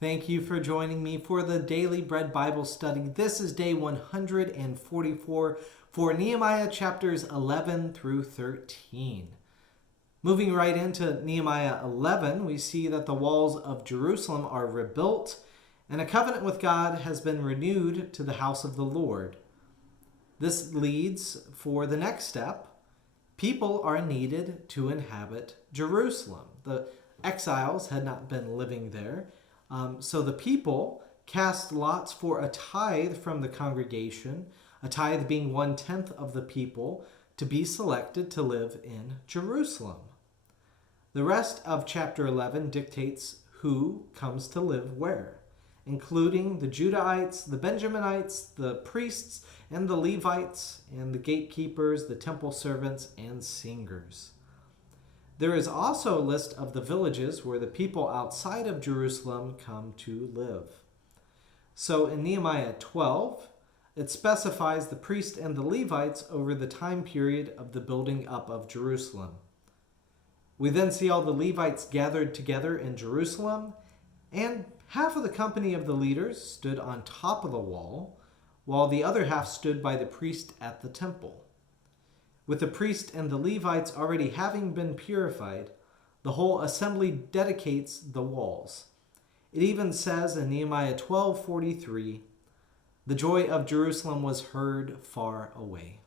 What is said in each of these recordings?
Thank you for joining me for the Daily Bread Bible study. This is day 144 for Nehemiah chapters 11 through 13. Moving right into Nehemiah 11, we see that the walls of Jerusalem are rebuilt and a covenant with God has been renewed to the house of the Lord. This leads for the next step. People are needed to inhabit Jerusalem. The exiles had not been living there. So the people cast lots for a tithe from the congregation, a tithe being 1/10 of the people, to be selected to live in Jerusalem. The rest of chapter 11 dictates who comes to live where, including the Judahites, the Benjaminites, the priests, and the Levites, and the gatekeepers, the temple servants, and singers. There is also a list of the villages where the people outside of Jerusalem come to live. So in Nehemiah 12, it specifies the priests and the Levites over the time period of the building up of Jerusalem. We then see all the Levites gathered together in Jerusalem, and half of the company of the leaders stood on top of the wall, while the other half stood by the priest at the temple. With the priest and the Levites already having been purified, the whole assembly dedicates the walls. It even says in Nehemiah 12:43, "The joy of Jerusalem was heard far away."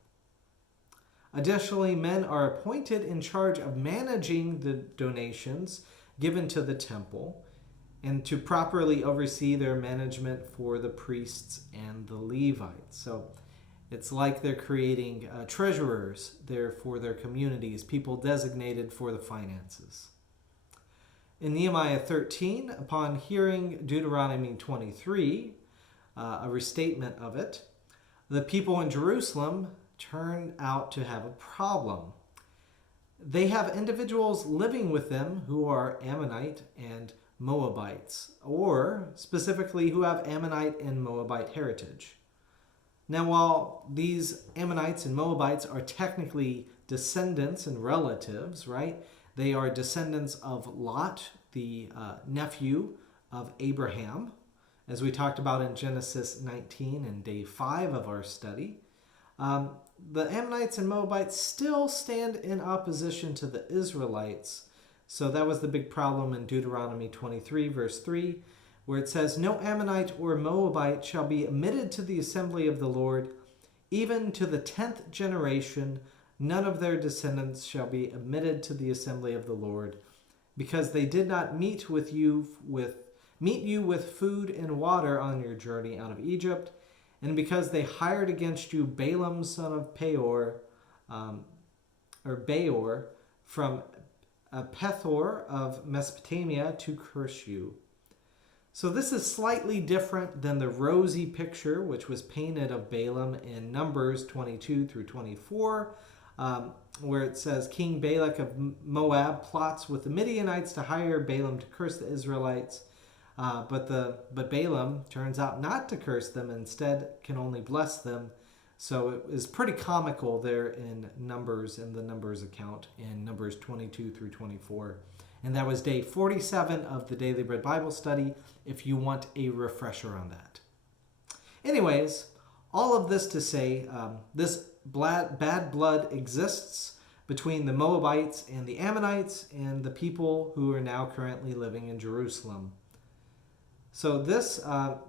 Additionally, men are appointed in charge of managing the donations given to the temple and to properly oversee their management for the priests and the Levites. So it's like they're creating treasurers there for their communities, people designated for the finances. In Nehemiah 13, upon hearing Deuteronomy 23, a restatement of it, the people in Jerusalem turn out to have a problem. They have individuals living with them who are Ammonite and Moabites, or specifically who have Ammonite and Moabite heritage. Now, while these Ammonites and Moabites are technically descendants and relatives, right? They are descendants of Lot, the nephew of Abraham, as we talked about in Genesis 19 and day 5 of our study. The Ammonites and Moabites still stand in opposition to the Israelites. So that was the big problem in Deuteronomy 23, verse 3, where it says, "No Ammonite or Moabite shall be admitted to the assembly of the Lord, even to the 10th generation. None of their descendants shall be admitted to the assembly of the Lord, because they did not meet you with food and water on your journey out of Egypt, and because they hired against you Balaam son of Beor from Pethor of Mesopotamia to curse you." So this is slightly different than the rosy picture which was painted of Balaam in Numbers 22 through 24, where it says, "King Balak of Moab plots with the Midianites to hire Balaam to curse the Israelites, but Balaam turns out not to curse them, instead can only bless them." So it is pretty comical there in the Numbers account in Numbers 22 through 24. And that was day 47 of the Daily Bread Bible study, if you want a refresher on that. Anyways, all of this to say, this bad blood exists between the Moabites and the Ammonites and the people who are now currently living in Jerusalem. So this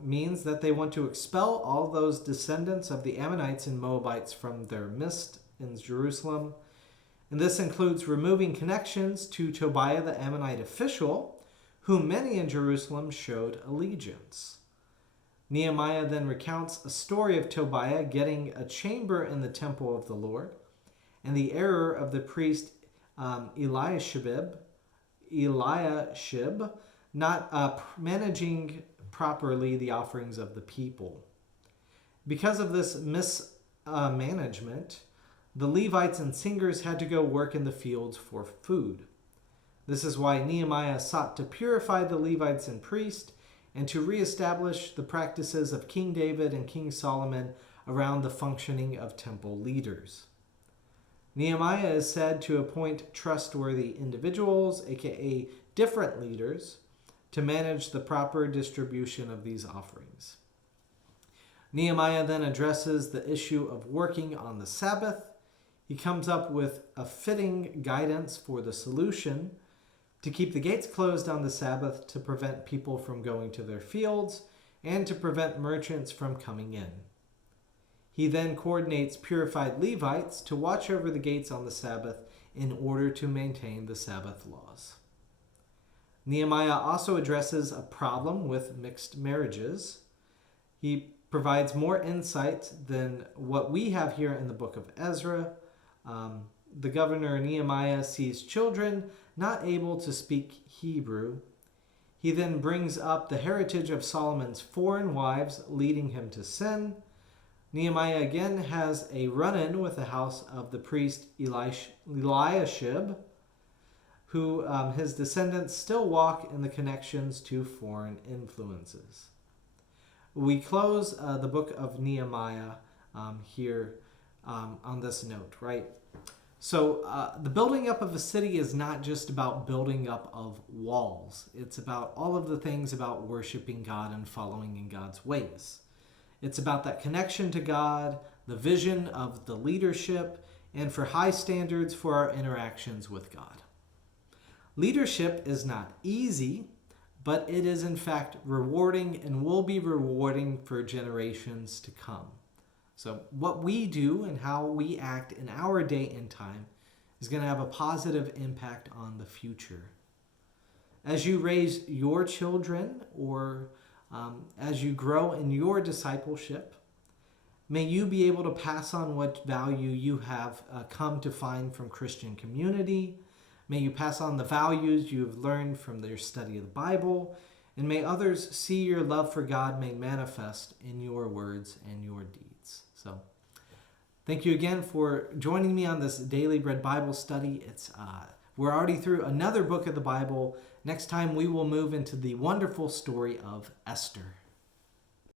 means that they want to expel all those descendants of the Ammonites and Moabites from their midst in Jerusalem. And this includes removing connections to Tobiah the Ammonite official, whom many in Jerusalem showed allegiance. Nehemiah then recounts a story of Tobiah getting a chamber in the temple of the Lord, and the error of the priest Eliashib not managing properly the offerings of the people. Because of this mismanagement, the Levites and singers had to go work in the fields for food. This is why Nehemiah sought to purify the Levites and priests and to reestablish the practices of King David and King Solomon around the functioning of temple leaders. Nehemiah is said to appoint trustworthy individuals, aka different leaders, to manage the proper distribution of these offerings. Nehemiah then addresses the issue of working on the Sabbath. He comes up with a fitting guidance for the solution to keep the gates closed on the Sabbath to prevent people from going to their fields and to prevent merchants from coming in. He then coordinates purified Levites to watch over the gates on the Sabbath in order to maintain the Sabbath laws. Nehemiah also addresses a problem with mixed marriages. He provides more insight than what we have here in the book of Ezra. The governor Nehemiah sees children not able to speak Hebrew. He then brings up the heritage of Solomon's foreign wives, leading him to sin. Nehemiah again has a run-in with the house of the priest Eliashib, who his descendants still walk in the connections to foreign influences. We close the book of Nehemiah here on this note, right? So the building up of a city is not just about building up of walls. It's about all of the things about worshiping God and following in God's ways. It's about that connection to God, the vision of the leadership, and for high standards for our interactions with God. Leadership is not easy, but it is in fact rewarding and will be rewarding for generations to come. So what we do and how we act in our day and time is going to have a positive impact on the future. As you raise your children or as you grow in your discipleship, may you be able to pass on what value you have come to find from Christian community. May you pass on the values you have learned from your study of the Bible, and may others see your love for God made manifest in your words and your deeds. So, thank you again for joining me on this Daily Bread Bible study. We're already through another book of the Bible. Next time we will move into the wonderful story of Esther.